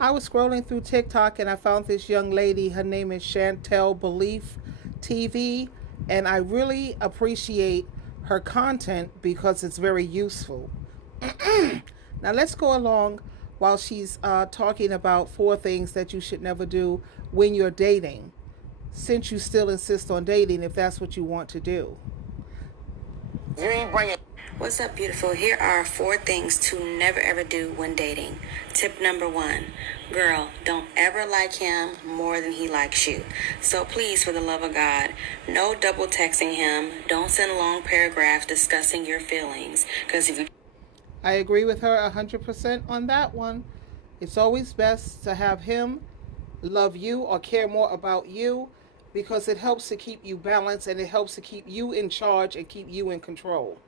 I was scrolling through TikTok and I found this young lady. Her name is Chantel Belief TV, and I really appreciate her content because it's very useful. Now let's go along while she's talking about 4 things that you should never do when you're dating, since you still insist on dating if that's what you want to do. You ain't bringing. What's up, beautiful? Here are 4 things to never ever do when dating. Tip number 1. Girl, don't ever like him more than he likes you. So please, for the love of God, no double texting him. Don't send long paragraphs discussing your feelings. Because if you I agree with her 100% on that one. It's always best to have him love you or care more about you because it helps to keep you balanced and it helps to keep you in charge and keep you in control.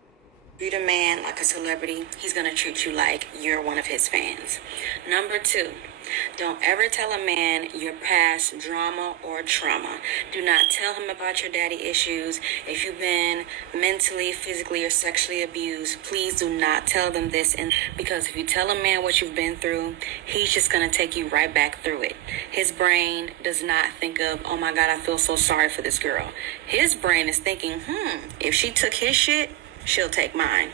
treat a man like a celebrity, he's going to treat you like you're one of his fans. Number 2, don't ever tell a man your past drama or trauma. Do not tell him about your daddy issues. If you've been mentally, physically, or sexually abused, please do not tell them this. Because if you tell a man what you've been through, he's just going to take you right back through it. His brain does not think of, oh my God, I feel so sorry for this girl. His brain is thinking, if she took his shit, she'll take mine.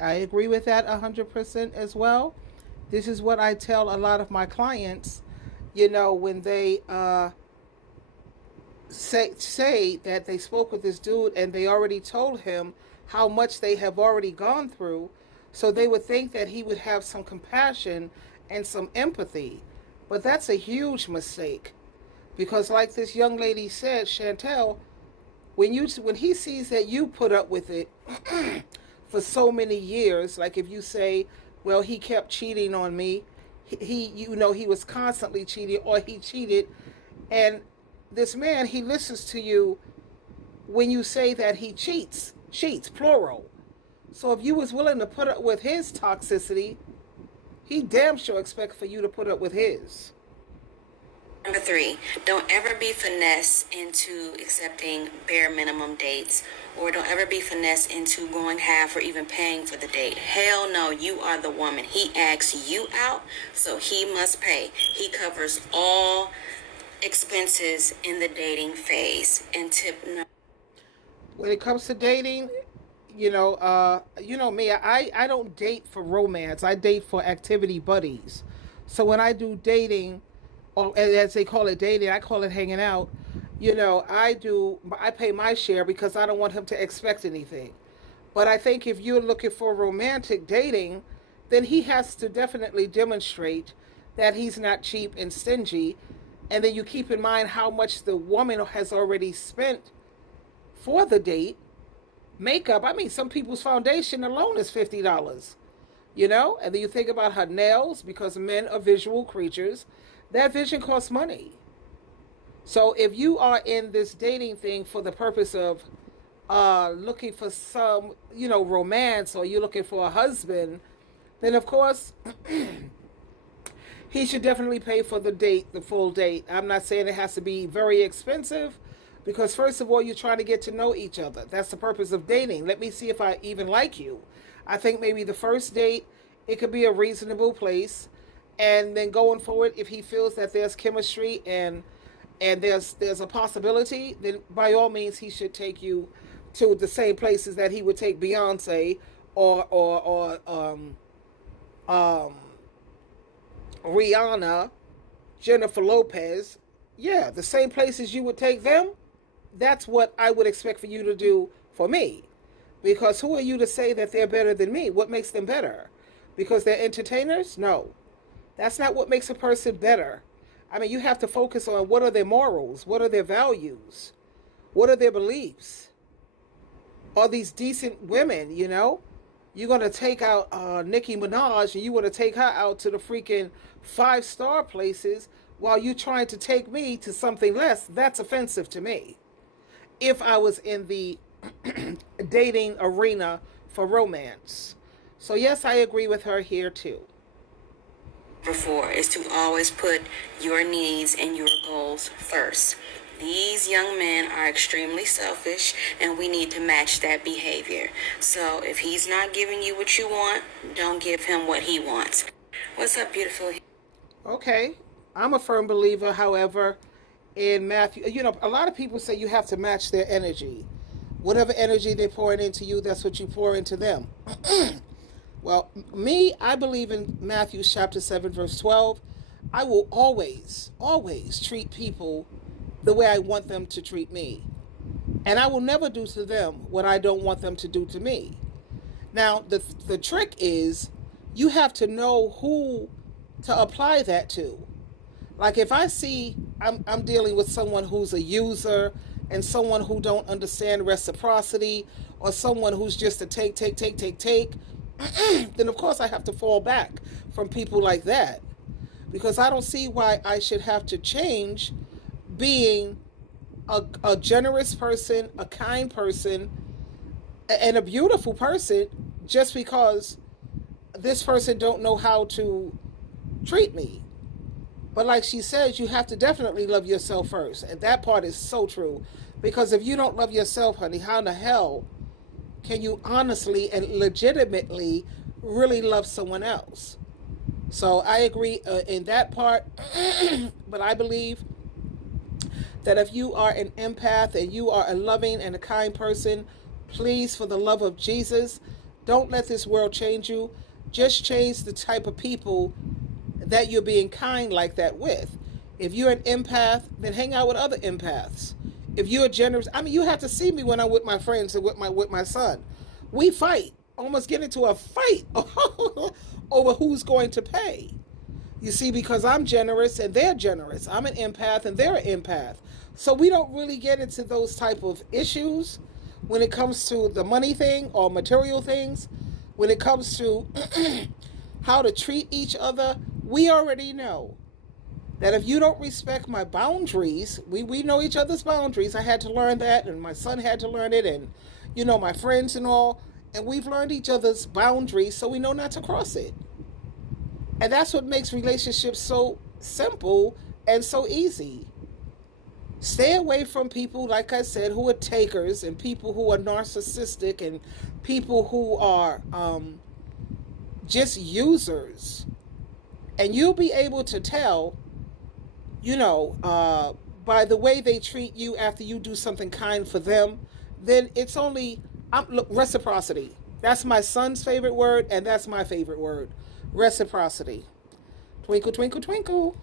I agree with that 100% as well. This is what I tell a lot of my clients, when they say that they spoke with this dude and they already told him how much they have already gone through, so they would think that he would have some compassion and some empathy. But that's a huge mistake because like this young lady said, Chantel, when he sees that you put up with it for so many years, like if you say, well, he kept cheating on me, he was constantly cheating, or he cheated, and this man, he listens to you when you say that he cheats plural. So if you was willing to put up with his toxicity, he damn sure expect for you to put up with his. Number 3, don't ever be finessed into accepting bare minimum dates, or don't ever be finessed into going half or even paying for the date. Hell no, you are the woman. He asks you out, so he must pay. He covers all expenses in the dating phase. And tip number, when it comes to dating, me, I don't date for romance. I date for activity buddies. So when I do dating, or as they call it dating, I call it hanging out. I pay my share because I don't want him to expect anything. But I think if you're looking for romantic dating, then he has to definitely demonstrate that he's not cheap and stingy. And then you keep in mind how much the woman has already spent for the date. Makeup, some people's foundation alone is $50. And then you think about her nails, because men are visual creatures. That vision costs money. So if you are in this dating thing for the purpose of looking for some, romance, or you're looking for a husband, then of course he should definitely pay for the date, the full date. I'm not saying it has to be very expensive, because first of all, you're trying to get to know each other. That's the purpose of dating. Let me see if I even like you. I think maybe the first date, it could be a reasonable place. And then going forward, if he feels that there's chemistry and there's a possibility, then by all means he should take you to the same places that he would take Beyonce or Rihanna, Jennifer Lopez. Yeah, the same places you would take them. That's what I would expect for you to do for me. Because who are you to say that they're better than me? What makes them better? Because they're entertainers? No. That's not what makes a person better. You have to focus on what are their morals, what are their values, what are their beliefs. Are these decent women, You're going to take out Nicki Minaj and you want to take her out to the freaking 5-star places while you're trying to take me to something less. That's offensive to me. If I was in the dating arena for romance. So yes, I agree with her here too. Number 4 is to always put your needs and your goals first. These young men are extremely selfish, and we need to match that behavior. So if he's not giving you what you want, don't give him what he wants. What's up, beautiful? Okay. I'm a firm believer, however, in Matthew. You know, a lot of people say you have to match their energy. Whatever energy they pour into you, that's what you pour into them. Well, me, I believe in Matthew chapter 7, verse 12. I will always, always treat people the way I want them to treat me. And I will never do to them what I don't want them to do to me. Now, the trick is you have to know who to apply that to. Like if I see I'm dealing with someone who's a user and someone who don't understand reciprocity or someone who's just a take, then of course I have to fall back from people like that because I don't see why I should have to change being a generous person, a kind person, and a beautiful person just because this person don't know how to treat me. But like she says, you have to definitely love yourself first. And that part is so true. Because if you don't love yourself, honey, how in the hell can you honestly and legitimately really love someone else? So I agree in that part. But I believe that if you are an empath and you are a loving and a kind person, please, for the love of Jesus, don't let this world change you. Just change the type of people that you're being kind like that with. If you're an empath, then hang out with other empaths. If you're generous, I mean, you have to see me when I'm with my friends and with my son. We fight, almost get into a fight over who's going to pay. You see, because I'm generous and they're generous. I'm an empath and they're an empath. So we don't really get into those type of issues when it comes to the money thing or material things. When it comes to how to treat each other, we already know that if you don't respect my boundaries, we know each other's boundaries. I had to learn that, and my son had to learn it, and, you know, my friends and all. And we've learned each other's boundaries, so we know not to cross it. And that's what makes relationships so simple and so easy. Stay away from people, like I said, who are takers and people who are narcissistic and people who are just users. And you'll be able to tell, you know, by the way they treat you after you do something kind for them, then it's only look, reciprocity. That's my son's favorite word, and that's my favorite word. Reciprocity. Twinkle, twinkle, twinkle.